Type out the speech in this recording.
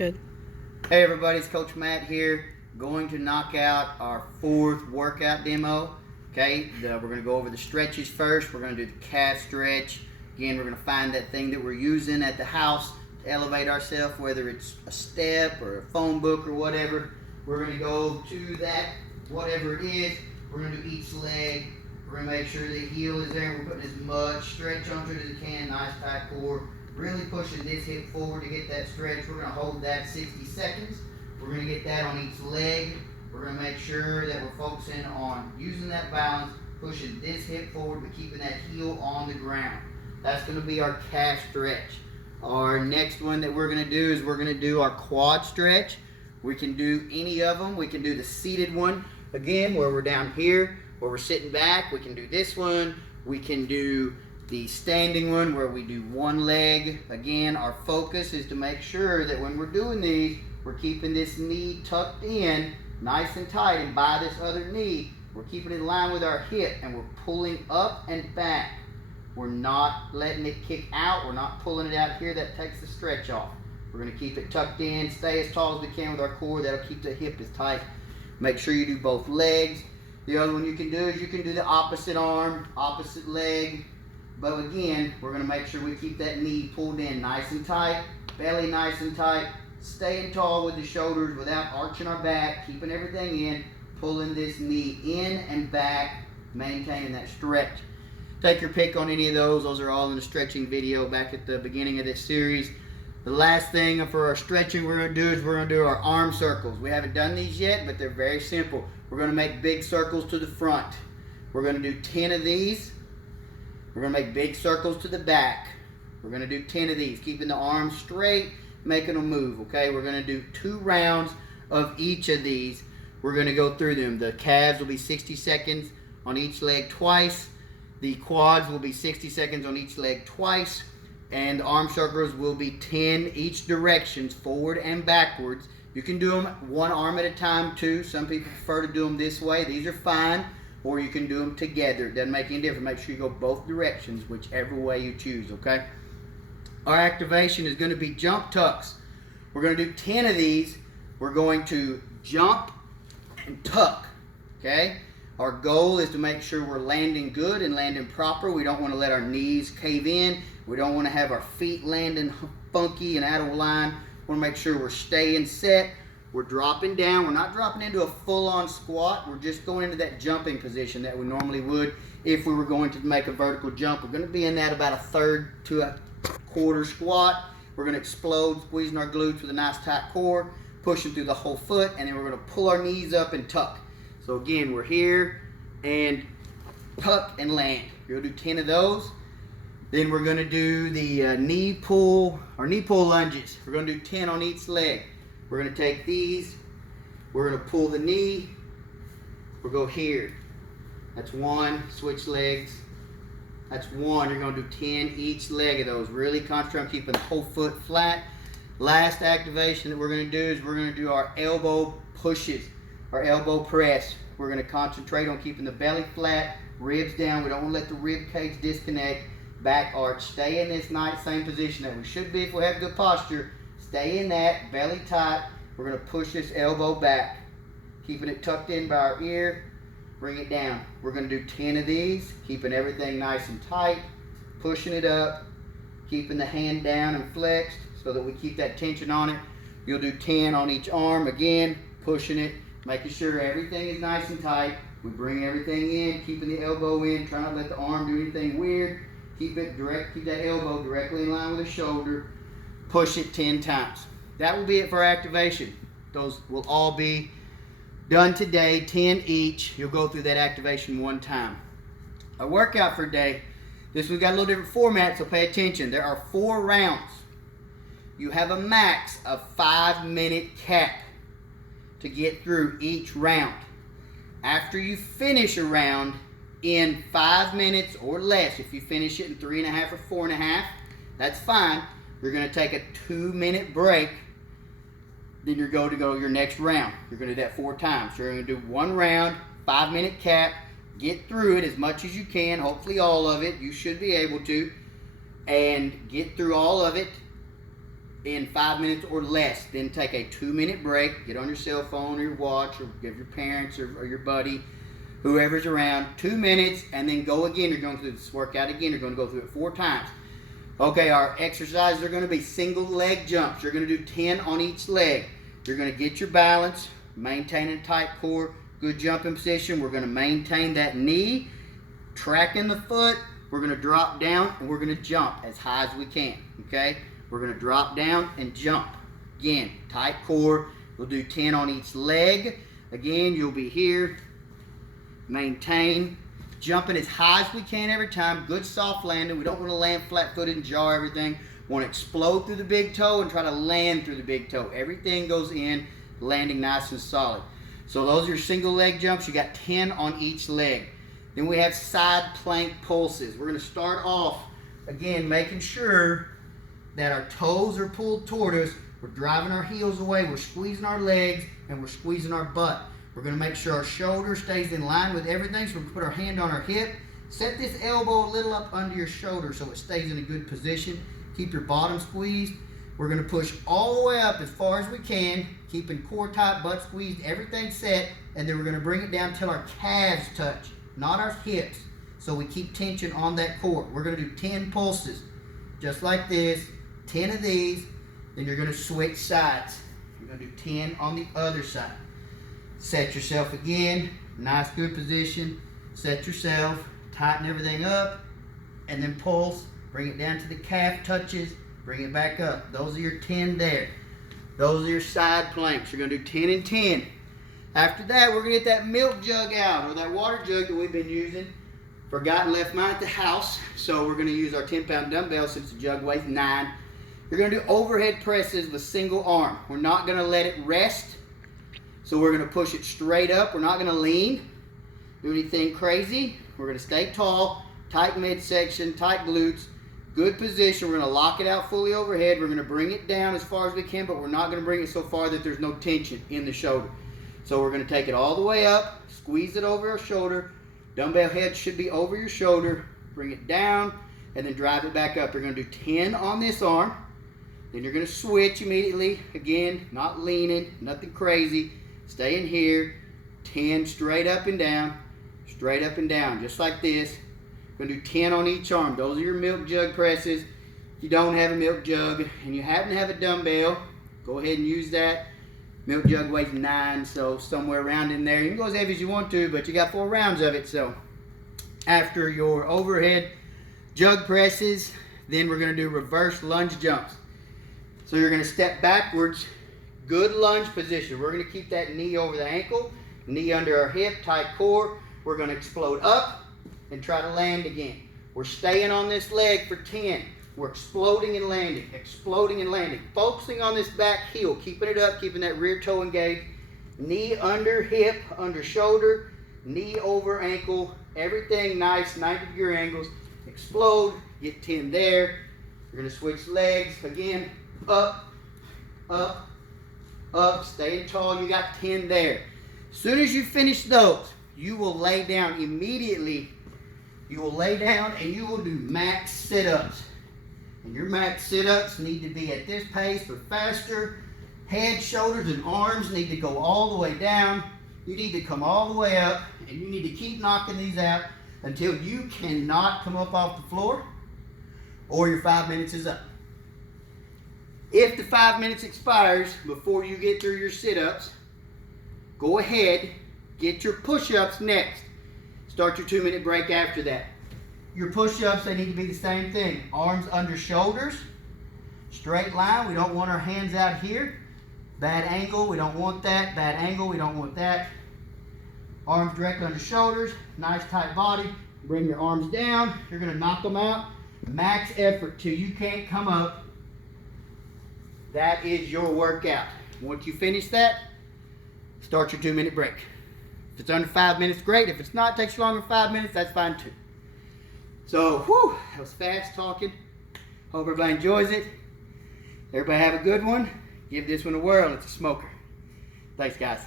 Good. Hey everybody, it's Coach Matt here, going to knock out our fourth workout demo. Okay, we're going to go over the stretches first. We're going to do the calf stretch. Again, we're going to find that thing that we're using at the house to elevate ourselves, whether it's a step or a phone book or whatever. We're going to go to that, whatever it is. We're going to do each leg. We're going to make sure the heel is there. We're putting as much stretch onto it as we can, nice tight core. Really pushing this hip forward to get that stretch. We're going to hold that 60 seconds. We're going to get that on each leg. We're going to make sure that we're focusing on using that balance, pushing this hip forward, but keeping that heel on the ground. That's going to be our calf stretch. Our next one that we're going to do is we're going to do our quad stretch. We can do any of them. We can do the seated one, again, where we're down here, where we're sitting back. We can do this one. We can do the standing one where we do one leg. Again, our focus is to make sure that when we're doing these, we're keeping this knee tucked in nice and tight, and by this other knee, we're keeping it in line with our hip, and we're pulling up and back. We're not letting it kick out. We're not pulling it out here. That takes the stretch off. We're going to keep it tucked in, stay as tall as we can with our core. That'll keep the hip as tight. Make sure you do both legs. The other one you can do is you can do the opposite arm, opposite leg. But again, we're going to make sure we keep that knee pulled in nice and tight, belly nice and tight, staying tall with the shoulders without arching our back, keeping everything in, pulling this knee in and back, maintaining that stretch. Take your pick on any of those. Those are all in the stretching video back at the beginning of this series. The last thing for our stretching we're going to do is we're going to do our arm circles. We haven't done these yet, but they're very simple. We're going to make big circles to the front. We're going to do 10 of these. We're going to make big circles to the back. We're going to do 10 of these, keeping the arms straight, making them move, okay? We're going to do 2 rounds of each of these. We're going to go through them. The calves will be 60 seconds on each leg twice. The quads will be 60 seconds on each leg twice. And the arm circles will be 10 each directions, forward and backwards. You can do them one arm at a time too. Some people prefer to do them this way. These are fine. Or you can do them together. It doesn't make any difference. Make sure you go both directions, whichever way you choose, okay? Our activation is going to be jump tucks. We're going to do 10 of these. We're going to jump and tuck, okay? Our goal is to make sure we're landing good and landing proper. We don't want to let our knees cave in. We don't want to have our feet landing funky and out of line. We want to make sure we're staying set. We're dropping down. We're not dropping into a full-on squat. We're just going into that jumping position that we normally would if we were going to make a vertical jump. We're going to be in that about a third to a quarter squat. We're going to explode, squeezing our glutes with a nice tight core, pushing through the whole foot, and then we're going to pull our knees up and tuck. So again, we're here and tuck and land. We'll do 10 of those. Then we're going to do the knee pull lunges. We're going to do 10 on each leg. We're going to take these, we're going to pull the knee, we'll go here. That's 1, switch legs. That's 1, you're going to do 10 each leg of those. Really concentrate on keeping the whole foot flat. Last activation that we're going to do is we're going to do our elbow pushes, our elbow press. We're going to concentrate on keeping the belly flat, ribs down. We don't want to let the rib cage disconnect. Back arch, stay in this nice same position that we should be if we have good posture. Stay in that, belly tight. We're going to push this elbow back, keeping it tucked in by our ear. Bring it down. We're going to do 10 of these, keeping everything nice and tight, pushing it up, keeping the hand down and flexed so that we keep that tension on it. You'll do 10 on each arm, again, pushing it, making sure everything is nice and tight. We bring everything in, keeping the elbow in, trying not to let the arm do anything weird. Keep it direct, keep that elbow directly in line with the shoulder. Push it 10 times. That will be it for our activation. Those will all be done today, 10 each. You'll go through that activation 1 time. Our workout for today, this one's got a little different format, so pay attention. There are 4 rounds. You have a max of 5-minute cap to get through each round. After you finish a round in 5 minutes or less, if you finish it in 3.5 or 4.5, that's fine. You're going to take a 2-minute break. Then you're going to go to your next round. You're going to do that 4 times. So you're going to do 1 round, 5-minute cap. Get through it as much as you can. Hopefully all of it. You should be able to. And get through all of it. in 5 minutes or less. Then take a 2-minute break. Get on your cell phone or your watch, or give your parents or your buddy, whoever's around, 2 minutes, and then go again. You're going through this workout again. You're going to go through it 4 times. Okay, our exercises are going to be single leg jumps. You're going to do 10 on each leg. You're going to get your balance, maintain a tight core, good jumping position. We're going to maintain that knee, tracking the foot. We're going to drop down, and we're going to jump as high as we can, okay? We're going to drop down and jump. Again, tight core. We'll do 10 on each leg. Again, you'll be here. Maintain. Jumping as high as we can every time. Good soft landing. We don't want to land flat-footed and jar everything. We want to explode through the big toe and try to land through the big toe. Everything goes in, landing nice and solid. So those are your single leg jumps. You got 10 on each leg. Then we have side plank pulses. We're going to start off, again, making sure that our toes are pulled toward us. We're driving our heels away. We're squeezing our legs, and we're squeezing our butt. We're going to make sure our shoulder stays in line with everything. So we're going to put our hand on our hip. Set this elbow a little up under your shoulder so it stays in a good position. Keep your bottom squeezed. We're going to push all the way up as far as we can, keeping core tight, butt squeezed, everything set. And then we're going to bring it down till our calves touch, not our hips. So we keep tension on that core. We're going to do 10 pulses, just like this. 10 of these. Then you're going to switch sides. You're going to do 10 on the other side. Set yourself again, nice good position. Set yourself, tighten everything up, and then pulse. Bring it down to the calf touches, bring it back up. Those are your 10 there. Those are your side planks. You're gonna do 10 and 10. After that, we're gonna get that milk jug out, or that water jug that we've been using. Forgot and left mine at the house, so we're gonna use our 10-pound dumbbell since the jug weighs 9. You're gonna do overhead presses with single arm. We're not gonna let it rest. So we're going to push it straight up. We're not going to lean, do anything crazy. We're going to stay tall, tight midsection, tight glutes, good position. We're going to lock it out fully overhead. We're going to bring it down as far as we can, but we're not going to bring it so far that there's no tension in the shoulder. So we're going to take it all the way up, squeeze it over our shoulder. Dumbbell head should be over your shoulder. Bring it down, and then drive it back up. You're going to do 10 on this arm. Then you're going to switch immediately. Again, not leaning, nothing crazy. Stay in here, 10 straight up and down, just like this. We're going to do 10 on each arm. Those are your milk jug presses. If you don't have a milk jug and you happen to have a dumbbell, go ahead and use that. Milk jug weighs 9, so somewhere around in there. You can go as heavy as you want to, but you got 4 rounds of it. So after your overhead jug presses, then we're going to do reverse lunge jumps. So you're going to step backwards. Good lunge position. We're going to keep that knee over the ankle, knee under our hip, tight core. We're going to explode up and try to land again. We're staying on this leg for 10. We're exploding and landing, focusing on this back heel, keeping it up, keeping that rear toe engaged. Knee under hip, under shoulder, knee over ankle, everything nice, 90-degree angles. Explode, get 10 there. We're going to switch legs again, up, up, up, staying tall. You got 10 there. As soon as you finish those, you will lay down immediately. You will lay down and you will do max sit-ups. And your max sit-ups need to be at this pace or faster. Head, shoulders, and arms need to go all the way down. You need to come all the way up, and you need to keep knocking these out until you cannot come up off the floor or your 5 minutes is up. If the 5 minutes expires before you get through your sit-ups, go ahead, get your push-ups next. Start your 2-minute break after that. Your push-ups, they need to be the same thing. Arms under shoulders, straight line. We don't want our hands out here. Bad angle, we don't want that. Bad angle, we don't want that. Arms directly under shoulders, nice tight body. Bring your arms down. You're going to knock them out. Max effort till you can't come up. That is your workout. Once you finish that, start your 2-minute break. If it's under 5 minutes, great. If it's not, takes you longer than 5 minutes, that's fine too. So, whew, that was fast talking. Hope everybody enjoys it. Everybody have a good one. Give this one a whirl. It's a smoker. Thanks, guys.